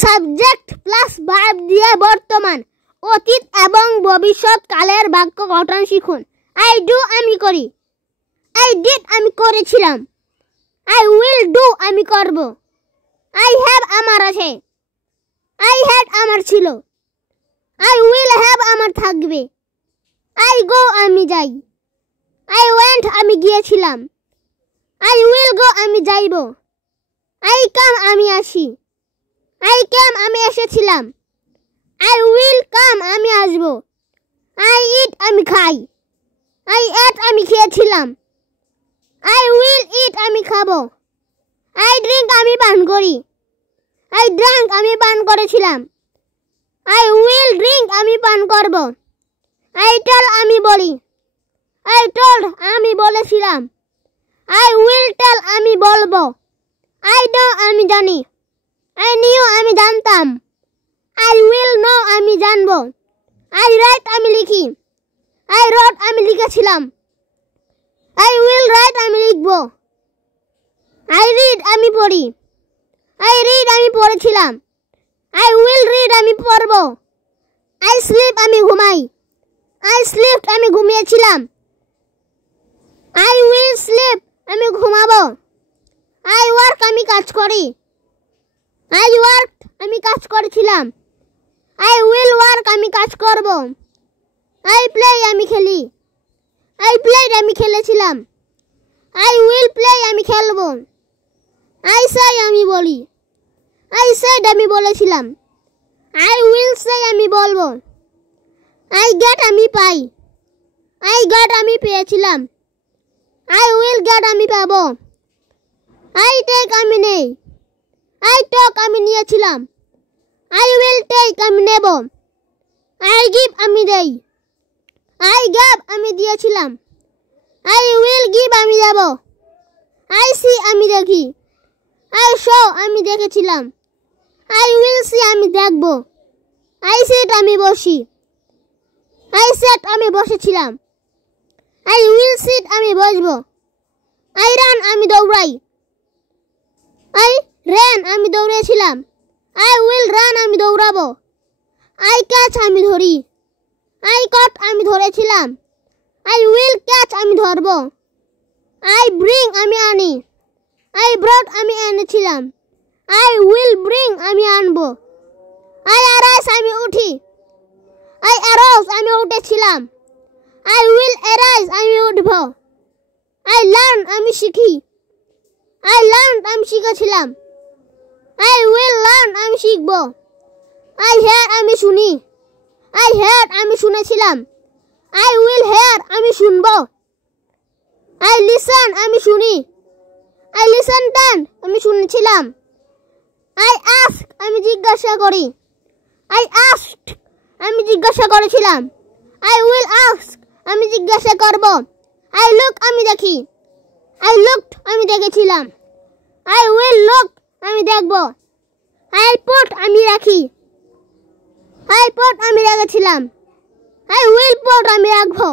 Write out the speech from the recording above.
Subject plus verb দিয়ে বর্তমান, অতীত এবং ভবিষ্যৎ কালের বাক্য গঠন শিখুন। আই ডু আমি করি, আই ডিড আমি করেছিলাম, আই উইল ডু আমি করব, আই হ্যাভ আমার আছে, আই হ্যাড আমার ছিল, আই উইল হ্যাভ আমার থাকবে, আই গো আমি যাই, আই ওয়েন্ট আমি গিয়েছিলাম, আই উইল গো আমি যাইব, আই কাম আমি আসি, আই ক্যাম আমি এসেছিলাম, আই উইল কাম আমি আসব, আই ইট আমি খাই, আই এট আমি খেয়েছিলাম, আই উইল ইট আমি খাবো, আই ড্রিঙ্ক আমি পান করি, আই ড্রাঙ্ক আমি পান করেছিলাম, আই উইল ড্রিঙ্ক আমি পান করব, আই টেল আমি বলি, আই টোল্ড আমি বলেছিলাম, আই উইল টেল আমি বলবো, আই নো আমি জানি, আই নিউ আমি জানতাম, আই উইল নো আমি জানবো, আই রাইট আমি লিখি, আই রোট আমি লিখেছিলাম, আই উইল রাইট আমি লিখব, আই রিড আমি পড়ি, আই রিড আমি পড়েছিলাম, আই উইল রিড আমি পড়ব, আই স্লিপ আমি ঘুমাই, আই স্লিপড আমি ঘুমিয়েছিলাম, আই উইল স্লিপ আমি ঘুমাবো, আই ওয়ার্ক আমি কাজ করি, আই ওয়ার্কড আমি কাজ করেছিলাম, আই উইল ওয়ার্ক আমি কাজ করব, আই প্লে আমি খেলি, আই প্লেড আমি খেলেছিলাম, আই উইল প্লে আমি খেলবো, আই সাই আমি বলি, আই সেড আমি বলেছিলাম, আই উইল সে আমি বলবো, আই গেট আমি পাই, আই গট আমি পেয়েছিলাম, আই উইল গেট আমি পাবো, আই টেক আমি নেই, আই টক আমি নিয়েছিলাম, আই উইল টেক আমি নেব, আই গিভ আমি দেই, আই গ্যাভ আমি দিয়েছিলাম, আই উইল গিভ আমি দেব, আই সি আমি দেখি, আই শো আমি দেখেছিলাম, আই উইল সি আমি দেখব, আই সিট আমি বসি, আই সেট আমি বসেছিলাম, আই উইল সিট আমি বসবো, আই রান আমি দৌড়াই, আই রেন আমি দৌড়েছিলাম, আই উইল রান আমি দৌড়াবো, আই ক্যাচ আমি ধরি, আই কট আমি ধরেছিলাম, আই উইল ক্যাচ আমি ধরব, আই ব্রিং আমি আনি, আই ব্রট আমি এনেছিলাম, আই উইল ব্রিং আমি আনবো, আই অ্যারাইজ আমি উঠি, আই অ্যারোজ আমি উঠেছিলাম, আই উইল অ্যারাইজ আমি উঠব, আই লার্ন আমি শিখি, আই লার্ন আমি শিখেছিলাম, আই উইল লার্ন আমি শিখব, আই হেয়ার আমি শুনি, আই হেয়ার আমি শুনেছিলাম, আই উইল হেয়ার আমি শুনবো, আই লিসেন আমি শুনি, আই লিসেন দেন আমি শুনেছিলাম, আই আস্ক আমি জিজ্ঞাসা করি, আই আস্কড আমি জিজ্ঞাসা করেছিলাম, আই উইল আস্ক আমি জিজ্ঞাসা করব, আই লুক আমি দেখি, আই লুকড আমি দেখেছিলাম, আই উইল লুক আমি দেখব, আই পুট আমি রাখি, আই পুট আমি রেখেছিলাম, আই উইল পুট আমি রাখবো।